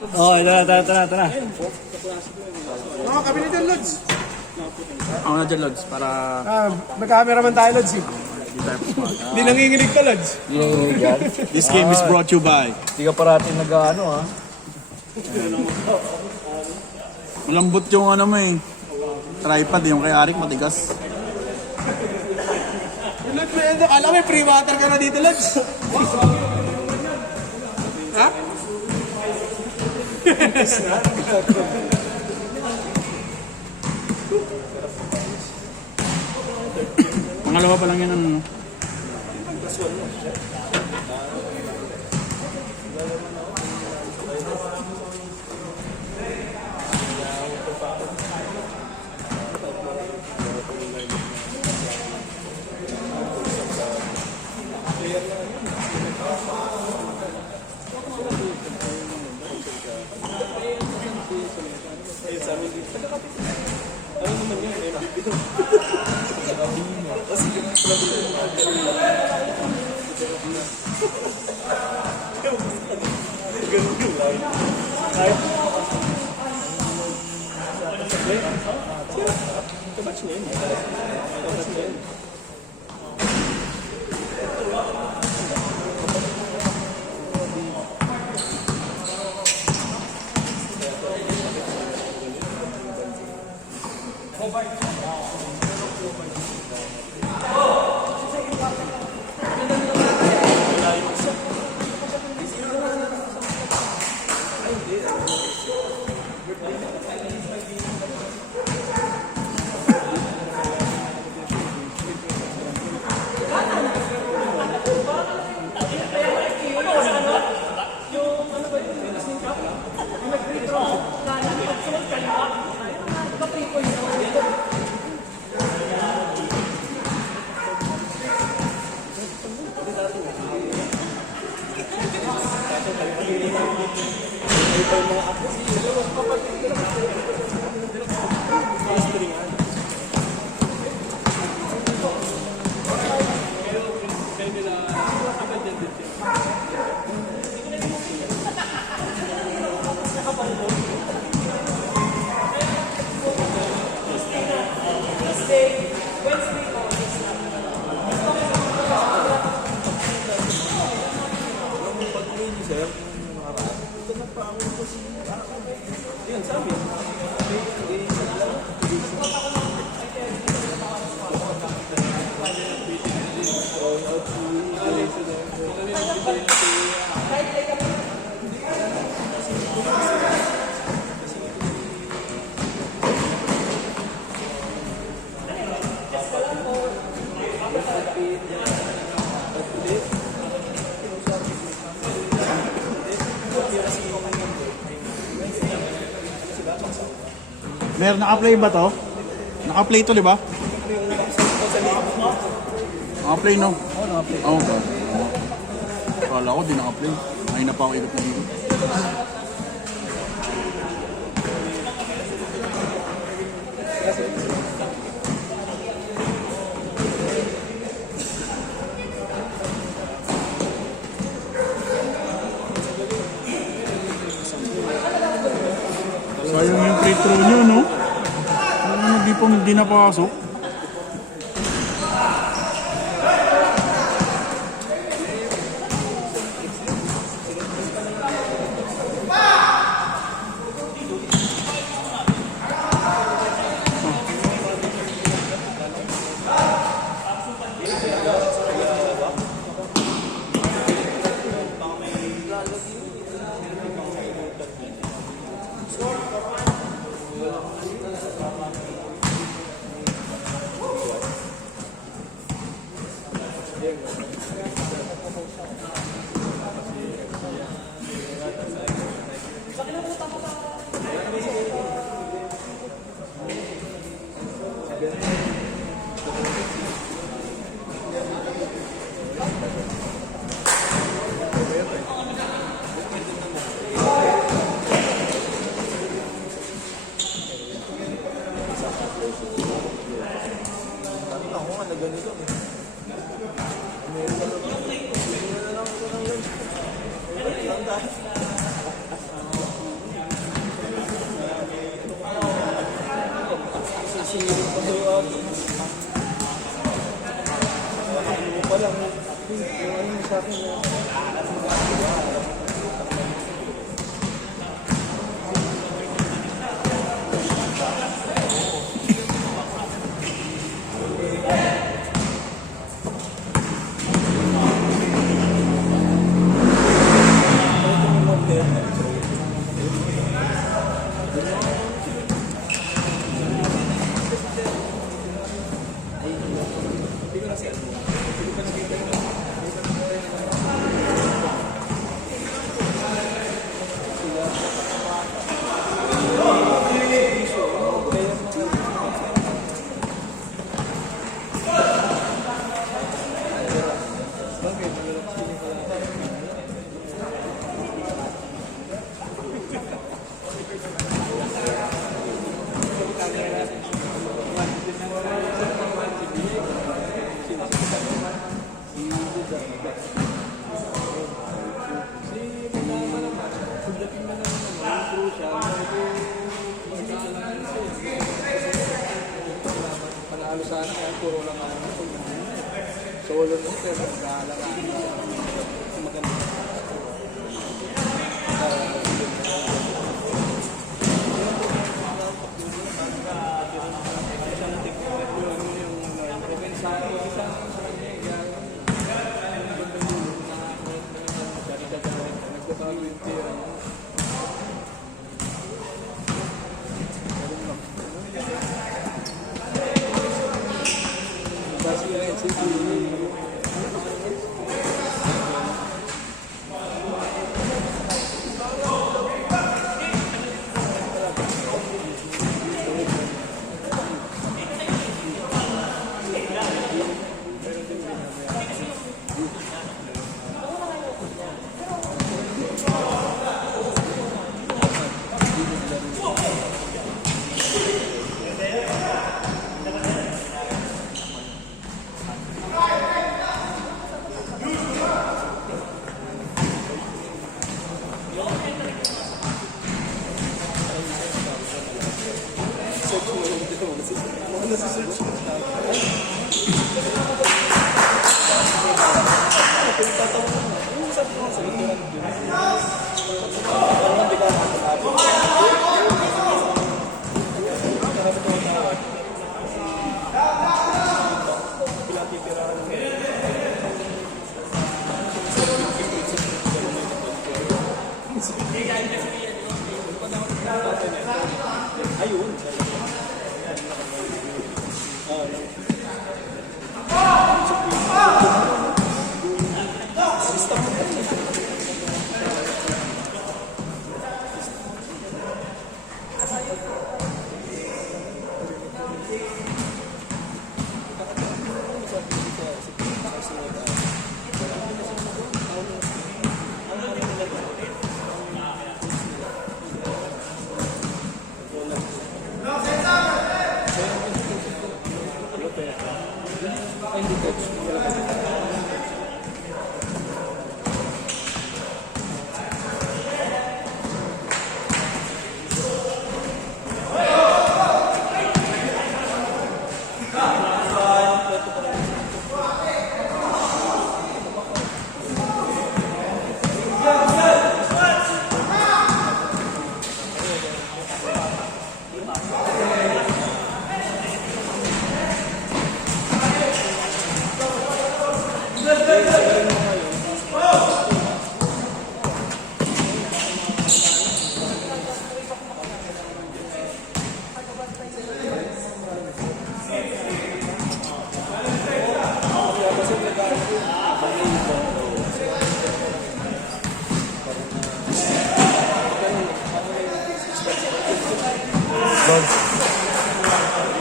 Oh, ito na. Mga kami nito, Lods. Ako na dyan, Lods, para May cameraman tayo, Lods. hindi tayo pasmart. Hindi nanginginig ka, Lods. This game is brought to you by... Hindi ka parati nag-ano ha. Malambot yung ano mo eh. Tripod, yung kay Arik matigas. Lods, alam mo, free water ka na dito, Lods. Ha? Pangalawa pa lang yan ano. Mer, naka-play ba to? Naka-play to, di ba? Naka-play, no? Oo, naka-play. Oo, ba? Kala ko, di naka-play. Ay na pa ako ikot na dito. Sayang yung free throw nyo, no? Hindi napasok. Panalo sana kaya puro lang ako. Solo lang pero nag-aalala. Maganda.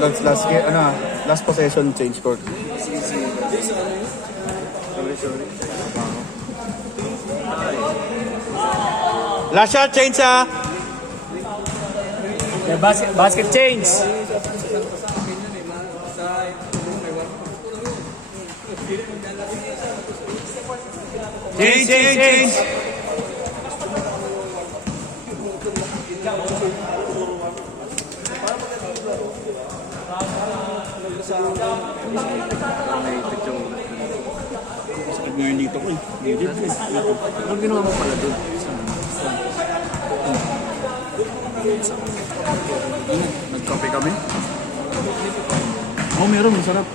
Lance, last possession, change court. Last shot, change ha! Yeah, basket change. Change! Sakit ngayon dito ko eh. Gilid eh. Ano ginawa mo pala doon? Nagkape kami. Oo, meron. Masarap.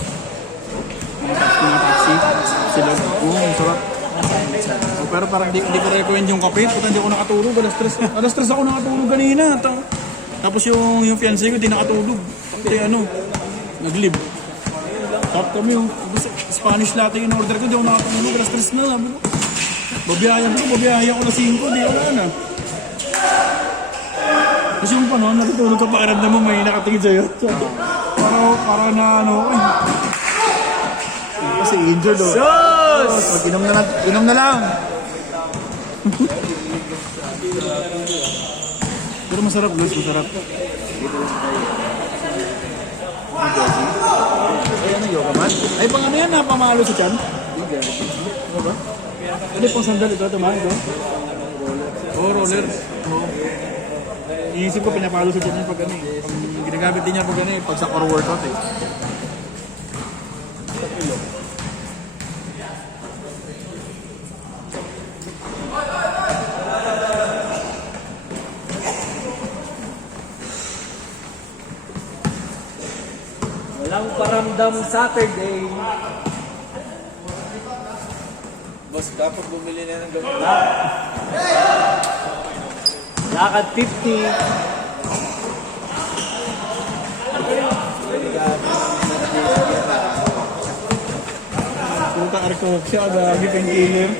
Mga taxi. Sila. Oo, masarap. Oh, pero parang di ko recommend yung kape. Puta, hindi ako nakatulog. Alas 3 ako nakatulog kanina. Tapos yung fiancé ko, di nakatulog. Kasi nag-live. Top kami yung Spanish latte yung order ko. Di ako nakatulog. Alas 3 na. Sabi ko, babiyahe ako na 5. Di ako na. Kasi yung natutulog ka pakiramdam mo may nakatingin sa'yo. So, para na kasi injured o. Inom na lang. Pero masarap, Luis, masarap. Ay, yoga mat? Ay, pang yan, napamalo sa tiyan? Ano ba? Ano pang sandal ito? Ito. Oh, roller. Oh. Iisip ko, pinapalo sa tiyan pag ginagamit din niya pag sa core workout eh. Walang paramdam Saturday. Boss, dapat bumili na ng gamot. Lakad 50. Puta arkok siya, gagi painkiller.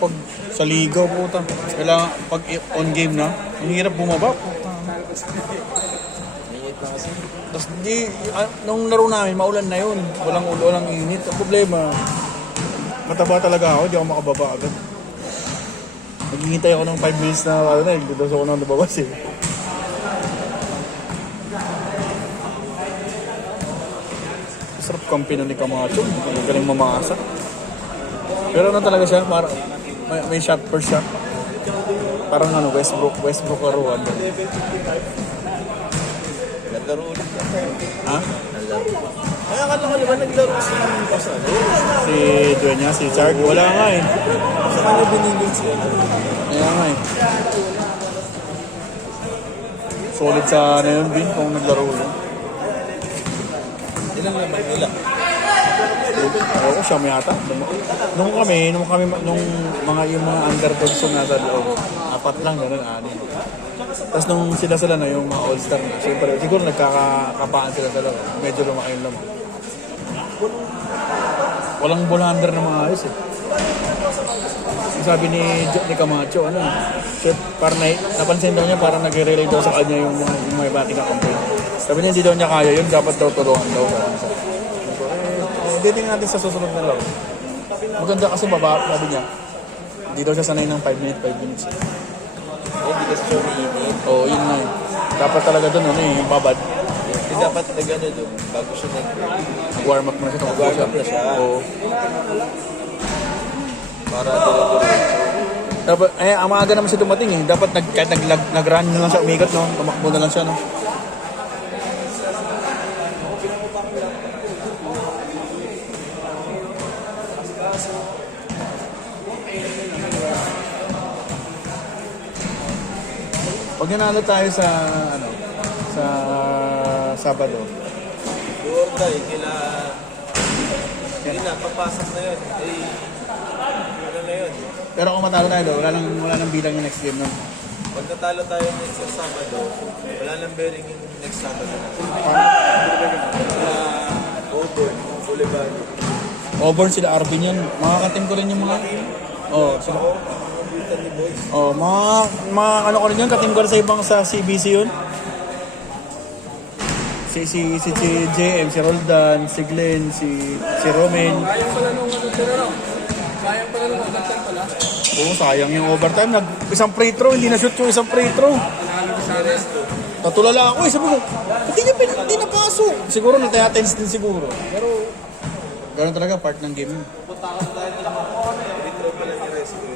Pag sa ligaw, puta. Kailangan, pag on game na, ang hirap bumaba, puta. Tapos nung laro namin, maulan na yun. Walang init. Ang problema, mataba talaga ako, di ako makababa agad. Naghihintay ako ng 5 minutes na, nagdados ako nang nababas eh. Sarap kampinan ni Camacho, ang galing mamasa. Pero talaga siya, may shot per shot. Parang Westbrook karuan. Naglaro ulit ka. Ha? Ay, akala ko naman naglaro si Pasano. Si Duenya, si Chard, wala nga eh. Sa kanya binigyan siya. Kaya nga eh. Solid sa yun, Bin, kung naglaro yun. Ilang naman nila? Oo, siya may ata. Nung mga underdogs na nasa loob, 4 lang, gano'n, 6. Tapos nung sila na yung mga all-star na, siyempre, siguro nagkakapaan sila sa loob. Medyo lumaki yung lamang. Walang ball-hander na mga ayos eh. Sabi ni Camacho, parang napansin daw niya, parang nag-relay daw sa kanya yung may bating na campaign. Sabi niya, hindi daw niya kaya yun, dapat daw tulungan daw. titingnan natin sa susunod na laro. Maganda kasi baba, sabi niya. Hindi daw siya sanay ng 5 minutes. Hindi kasi siya umiinit. Oo, yun na yun. Dapat talaga doon, ano yung babad. Hindi dapat nag-ano doon, bago siya Nag-warm up na siya. Nag-warm up na siya. Oo. para dire-diretso. Dapat, ang maaga naman siya dumating eh. Dapat nag-run na lang siya, umikot, no? Tumakbo na lang siya, no? Pag nanalo tayo sa, ano, sa Sabado, Doon tayo, hindi na, papasok na yun. Ano na yun? pero kung matalo tayo doon, wala nang bilang yung next game, no? Pag natalo tayo next Sabado, wala nang bearing yung next Sabado. Auburn, Boulevard. Auburn sila, Arvin yan. Makakatim ko rin yung mga... Oh, sila. Brittany Boys. Oh, mga ano ko rin yun, katim ko rin sa ibang sa CBC yun. Si JM, si Roldan, si Glenn, si Romain. Sayang pala nung ano sila, no? Sayang pala nung overtime pala. Oo, sayang yung overtime. Isang free throw, hindi na-shoot yung isang free throw. Tinalo ko sa resto. Tatulala ako eh, sabi ko, hindi na pasok. Siguro nataya-tense din siguro. Pero, gano'n talaga, part ng game yun.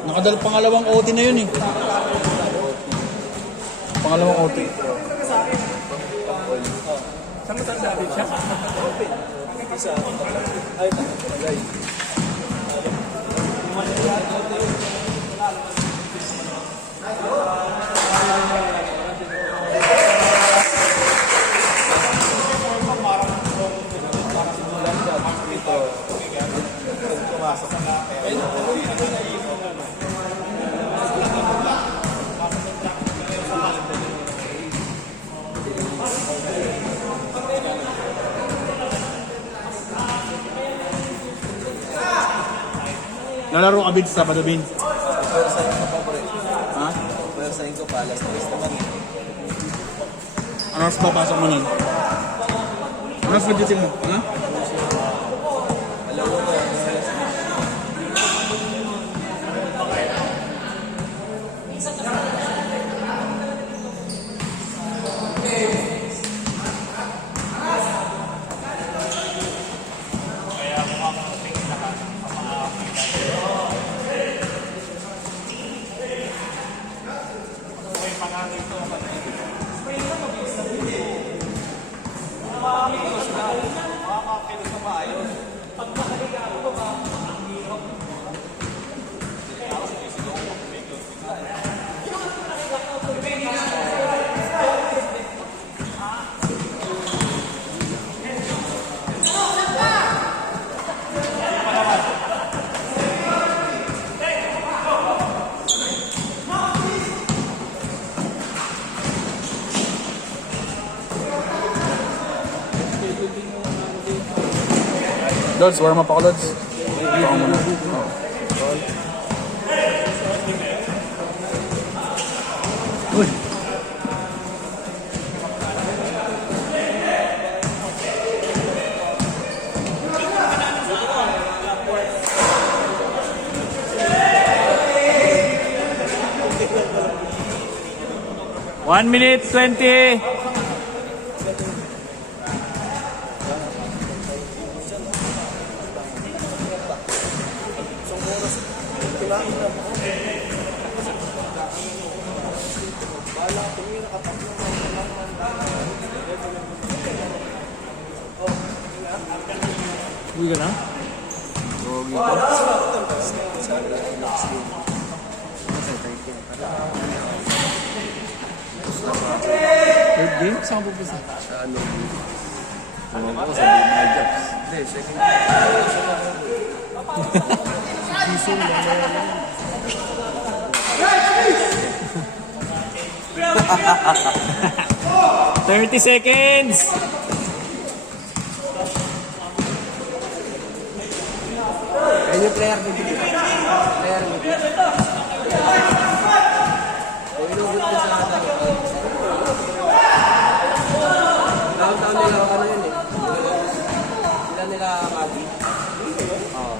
Nakadal pangalawang OT na yun eh. Pangalawang OT. Saan mo sasabi siya? Lalaro ka bid sa Sabado, Bin? Pero sa inyo paborito. Ha? Pero sa inyo palas. Next naman eh. Ano mas papasok mo nun? Ano mas budgetin mo? Ha? Alam mo na. Lods, warm up ako, Lods. Ito ako muna. Uy! One minute 20. Uwi ka na? Third game? Saan ka pupunta? Sa ano? Ewan ko, sa mga jobs. Hindi, second. Gisong lang na yan. 30 seconds. Ayun yung player mo dito. Player mo dito. Kung inugot ka sa Downtown nila ako na yun eh. Sila nila na Magi. Oo.